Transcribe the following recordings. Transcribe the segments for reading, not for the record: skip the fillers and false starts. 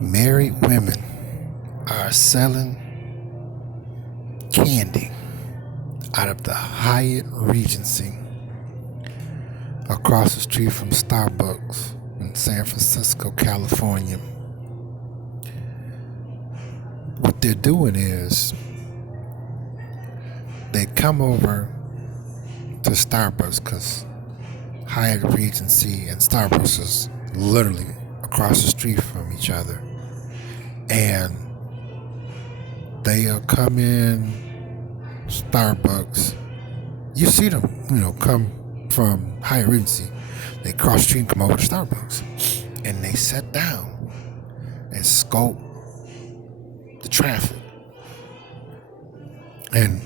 Married women are selling candy out of the Hyatt Regency across the street from Starbucks in San Francisco, California. What they're doing is they come over to Starbucks because Hyatt Regency and Starbucks is literally across the street from each other. And they'll come in Starbucks. You see them, come from Hyatt Regency. They cross the street and come over to Starbucks. And they sit down and scope the traffic. And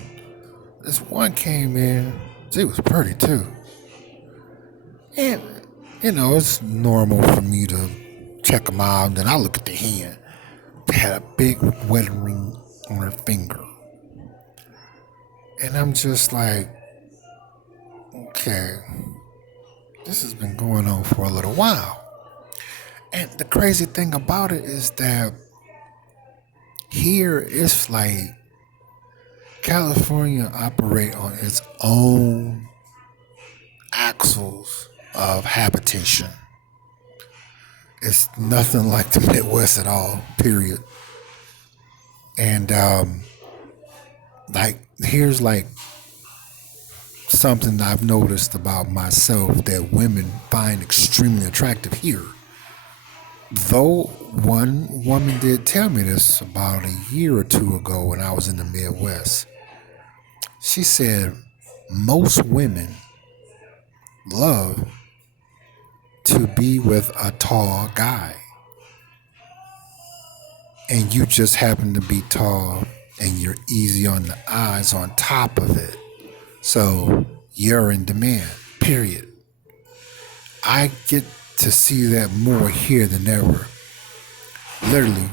this one came in. She was pretty too. And, it's normal for me to check them out. And then I look at the hand. They had a big wedding ring on her finger. And I'm just like, okay, this has been going on for a little while. And the crazy thing about it is that here it's like California operate on its own axles of habitation. It's nothing like the Midwest at all, period. And here's something I've noticed about myself that women find extremely attractive here. Though one woman did tell me this about a year or two ago when I was in the Midwest. She said most women love to be with a tall guy. And you just happen to be tall and you're easy on the eyes on top of it. So you're in demand, period. I get to see that more here than ever. Literally,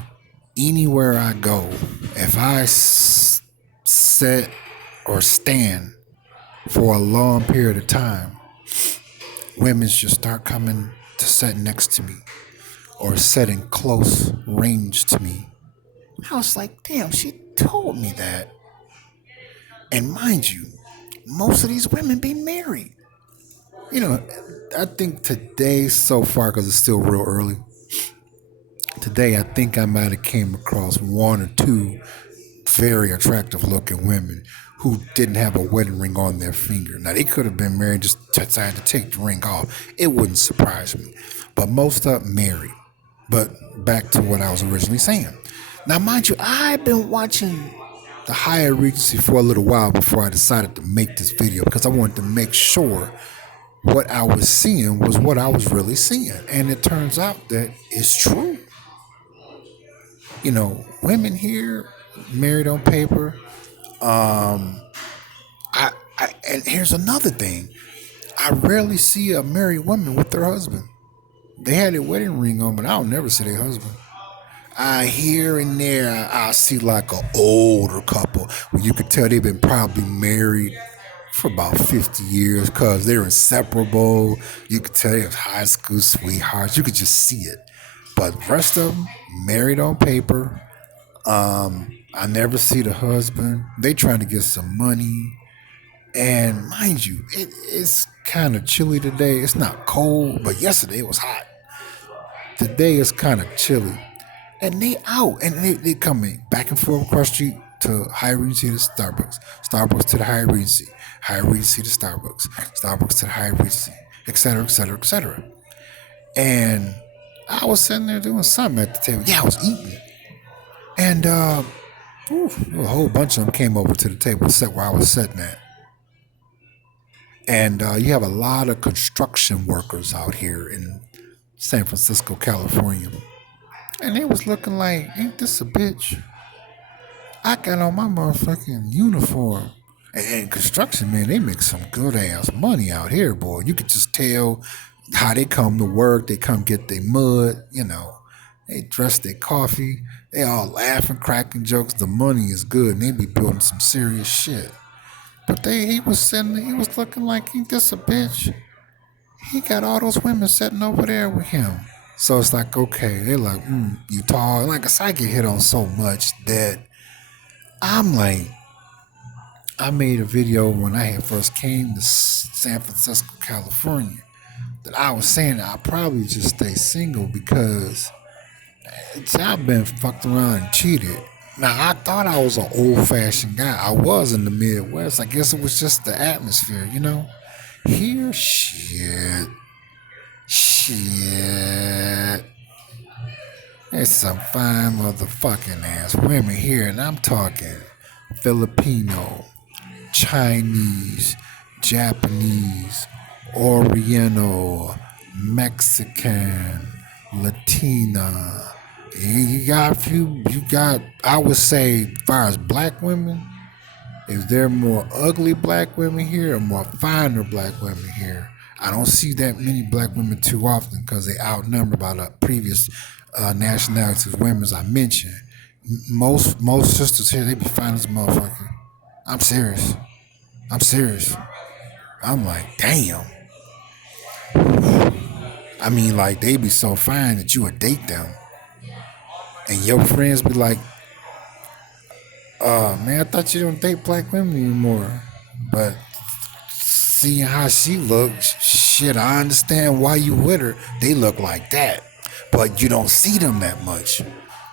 anywhere I go, if I sit or stand for a long period of time, women just start coming to sit next to me or sitting close range to me. I was like, damn, she told me that. And mind you, most of these women be married. I think today so far, because it's still real early, today I think I might have came across one or two very attractive looking women who didn't have a wedding ring on their finger. Now, they could have been married, just decided to take the ring off. It wouldn't surprise me. But most of them married. But back to what I was originally saying. Now, mind you, I've been watching the Hyatt Regency for a little while before I decided to make this video because I wanted to make sure what I was seeing was what I was really seeing. And it turns out that it's true. Women here, married on paper. And here's another thing. I rarely see a married woman with their husband. They had their wedding ring on, but I'll never see their husband. Here and there, I'll see like an older couple where you could tell they've been probably married for about 50 years because they're inseparable. You could tell they're high school sweethearts. You could just see it. But the rest of them, married on paper. I never see the husband. They trying to get some money. And mind you, it's kind of chilly today. It's not cold, but yesterday it was hot. Today it's kind of chilly. And they out, and they coming back and forth across the street to Hyatt Regency to Starbucks, Starbucks to the Hyatt Regency, Hyatt Regency to Starbucks, Starbucks to the Hyatt Regency, et cetera, et cetera, et cetera. And I was sitting there doing something at the table. Yeah, I was eating. And a whole bunch of them came over to the table to sit where I was sitting at. And you have a lot of construction workers out here in San Francisco, California. And they was looking like, ain't this a bitch? I got on my motherfucking uniform. And construction, man, they make some good ass money out here, boy. You could just tell how they come to work. They come get their mud, They dress their coffee. They all laughing, cracking jokes. The money is good, and they be building some serious shit. But he was looking like, ain't this a bitch? He got all those women sitting over there with him. So it's like, okay, they're like, you tall. Like I said, I get hit on so much that I'm like, I made a video when I had first came to San Francisco, California, that I was saying that I probably just stay single because I've been fucked around and cheated. Now I thought I was an old fashioned guy. I was in the Midwest. I guess it was just the atmosphere, you know. Here, shit. There's some fine motherfucking ass women here, and I'm talking Filipino, Chinese, Japanese, Oriental, Mexican, Latina. You got a few, I would say, as far as black women, is there more ugly black women here or more finer black women here? I don't see that many black women too often because they outnumber by the previous nationalities women I mentioned. Most sisters here, they be fine as a motherfucker. I'm serious. I'm serious. I'm like, damn. I mean, like, they be so fine that you would date them. And your friends be like, man, I thought you don't date black women anymore. But seeing how she looks, shit, I understand why you with her. They look like that. But you don't see them that much.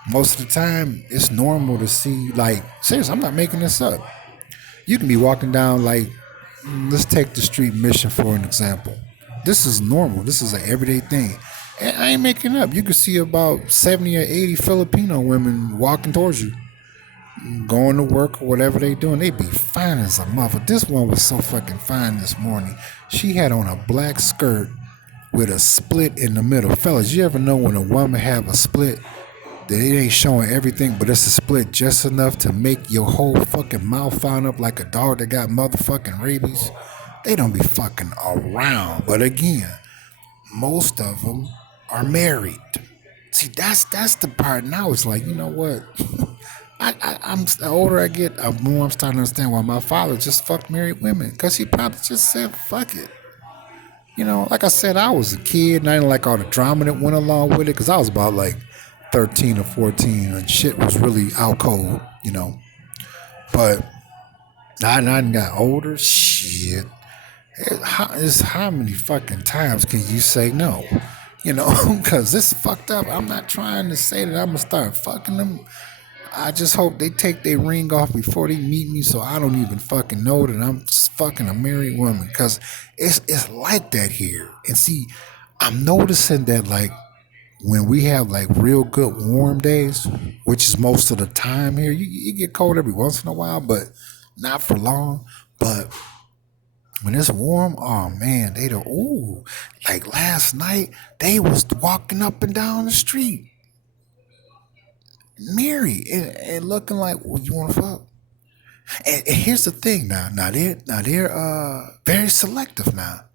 Most of the time, it's normal to see, like, seriously, I'm not making this up. You can be walking down, like, let's take the street mission for an example. This is normal. This is an everyday thing. And I ain't making it up. You can see about 70 or 80 Filipino women walking towards you, going to work or whatever they doing. They be fine as a mother. This one was so fucking fine this morning. She had on a black skirt with a split in the middle. Fellas, you ever know when a woman have a split that it ain't showing everything, but it's a split just enough to make your whole fucking mouth found up like a dog that got motherfucking rabies? They don't be fucking around. But again, most of them are married. See, that's the part now. It's like, you know what? I'm the older I get, the more I'm starting to understand why my father just fucked married women, because he probably just said fuck it. You know, like I said, I was a kid and I didn't like all the drama that went along with it, because I was about like 13 or 14 and shit was really out cold, you know. But I done got older, shit. How many fucking times can you say no? You know, because this fucked up. I'm not trying to say that I'm going to start fucking them. I just hope they take their ring off before they meet me so I don't even fucking know that I'm fucking a married woman. Because it's like that here. And see, I'm noticing that, like, when we have like real good warm days, which is most of the time here, you get cold every once in a while, but not for long. But when it's warm, oh man, they don't. Ooh, like last night, they was walking up and down the street, married and looking like, well, you want to fuck? And here's the thing now they're very selective now.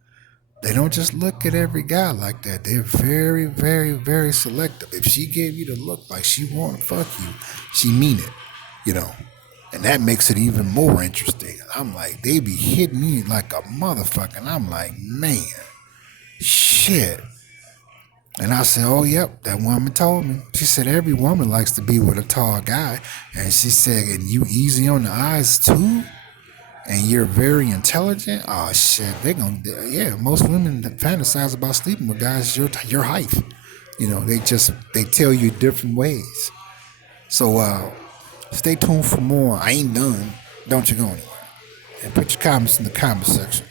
They don't just look at every guy like that. They're very, very, very selective. If she gave you the look like she want to fuck you, she mean it, you know. And that makes it even more interesting. I'm like, they be hitting me like a motherfucker. And I'm like, man, shit. And I said, oh, yep, that woman told me. She said, every woman likes to be with a tall guy. And she said, and you easy on the eyes too? And you're very intelligent? Oh, shit, yeah, most women fantasize about sleeping with guys your height. You know, they tell you different ways. So, stay tuned for more. I ain't done. Don't you go anywhere. And put your comments in the comment section.